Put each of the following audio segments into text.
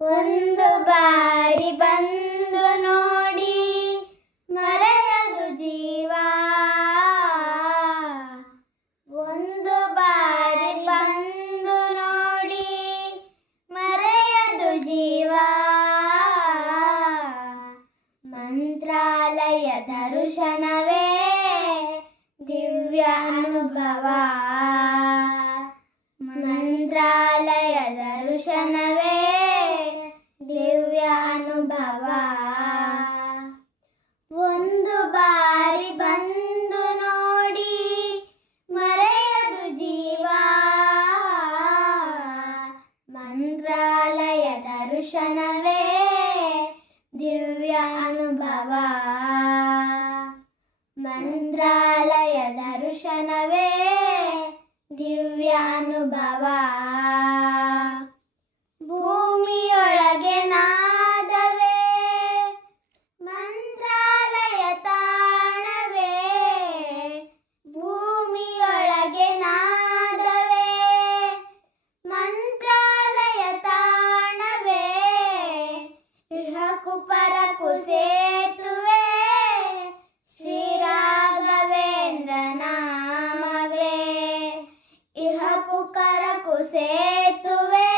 ಒಂದು ಬಾರಿ ಬಂದು ನೋಡಿ ಮರೆಯದು ಜೀವ. ಒಂದು ಬಾರಿ ಬಂದು ನೋಡಿ ಮರೆಯದು ಜೀವ. ಮಂತ್ರಾಲಯ ದರ್ಶನವೇ ದಿವ್ಯ ಅನುಭವ. ಮಂತ್ರಾಲಯ ದರ್ಶನವೇ ದಿವ್ಯ ಅನುಭವ. ಒಂದು ಬಾರಿ ಬಂದು ನೋಡಿ ಮರೆಯದು ಜೀವ. ಮಂತ್ರಾಲಯ ದರ್ಶನವೇ ದಿವ್ಯ ಅನುಭವ. ಮಂತ್ರಾಲಯ ದರ್ಶನವೇ ದಿವ್ಯ ಅನುಭವ. ಭೂಮಿಯೊಳಗೆ ನಾದವೇ ಮಂತ್ರಾಲಯ ತಾಣವೇ. ಭೂಮಿಯೊಳಗೆ ನಾದವೇ ಮಂತ್ರಾಲಯ ತಾಣವೇ. ಇಹಕು ಪರಕು ಸೇತುವೆ ಶ್ರೀ ರಾಘವೇಂದ್ರ ನಾಮವೇ. ಇಹಕು ಕರಕು ಸೇತುವೆ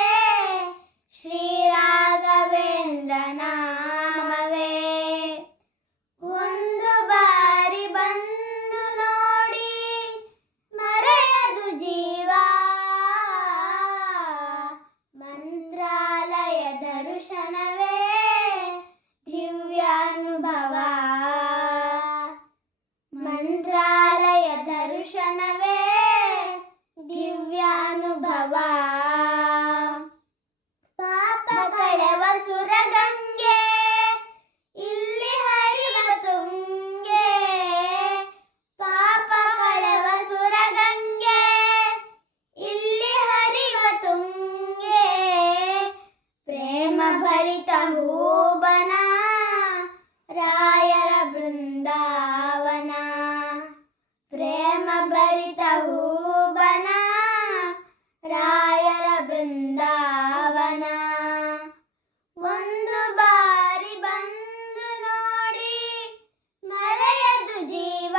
ಶ್ರೀ ರಾಘವೇಂದ್ರ ನಾಮವೇ. ಒಂದು ಬಾರಿ ಬಂದು ನೋಡಿ ಮರೆಯದು ಜೀವ. ಮಂತ್ರಾಲಯ ದರ್ಶನವೇ ದಿವ್ಯ ಅನುಭವ. ಮಂತ್ರಾಲಯ ದರ್ಶನವೇ ದಿವ್ಯ ಅನುಭವ. ಪಾಪ ಕಳೆವ ಸುರಗಂಗೆ ಇಲ್ಲಿ ಹರಿವ ತುಂಗೆ. ಪಾಪ ಕಳೆವ ಸುರಗಂಗೆ ಇಲ್ಲಿ ಹರಿವ ತುಂಗೆ. ಪ್ರೇಮ ಭರಿತ ಹೂಬನ ರಾಯರ ಬೃಂದಾವನ. ಪ್ರೇಮ ಭರಿತ ಹೂಬನ ರಾಯರ ಬೃಂದಾವನ. ಒಂದು ಬಾರಿ ಬಂದು ನೋಡಿ ಮರೆಯದು ಜೀವ.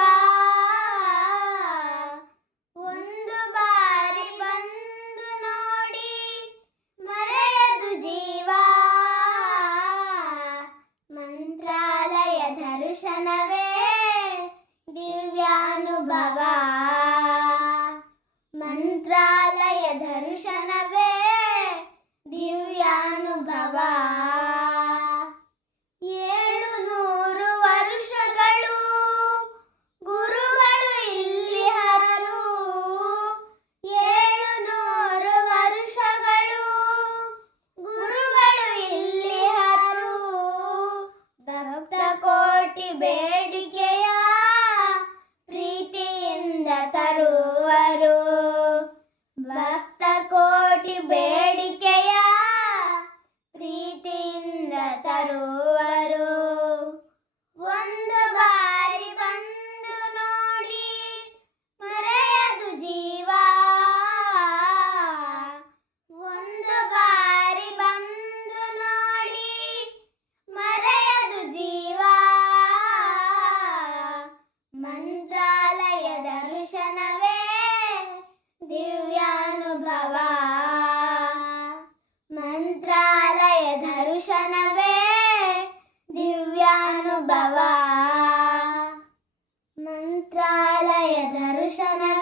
ಒಂದು ಬಾರಿ ಬಂದು ನೋಡಿ ಮರೆಯದು ಜೀವ. ಮಂತ್ರಾಲಯ ದರ್ಶನವೇ ದಿವ್ಯ ಅನುಭವ. ಮಂತ್ರಾಲಯ ದರ್ಶನವೇ ದಿವ್ಯ ಅನುಭವ. 700 ವರ್ಷಗಳು ಗುರುಗಳು ಇಲ್ಲಿ ಹರರು. 700 ವರ್ಷಗಳು ಗುರುಗಳು ಇಲ್ಲಿ ಹರರು. ಭಕ್ತ ಕೋಟಿ ಬೇಡಿಕೆಯ ಪ್ರೀತಿಯಿಂದ ತರುವರು. ಭಕ್ತ ಕೋಟಿ ಬೇಡಿಕೆಯ ಪ್ರೀತಿಯಿಂದ ತರುವರು. ಒಂದು ಬಾರಿ ಬಂದು ನೋಡಿ ಮರೆಯದು ಜೀವ. ಒಂದು ಬಾರಿ ಬಂದು ನೋಡಿ ಮರೆಯದು ಜೀವ. ಮಂತ್ರಾಲಯ ದರ್ಶನವೇ ದಿವ್ಯ ಅನುಭವ. ಮಂತ್ರಾಲಯ ದರ್ಶನವೇ ದಿವ್ಯ ಅನುಭವ. ಮಂತ್ರಾಲಯ ದರ್ಶನವೇ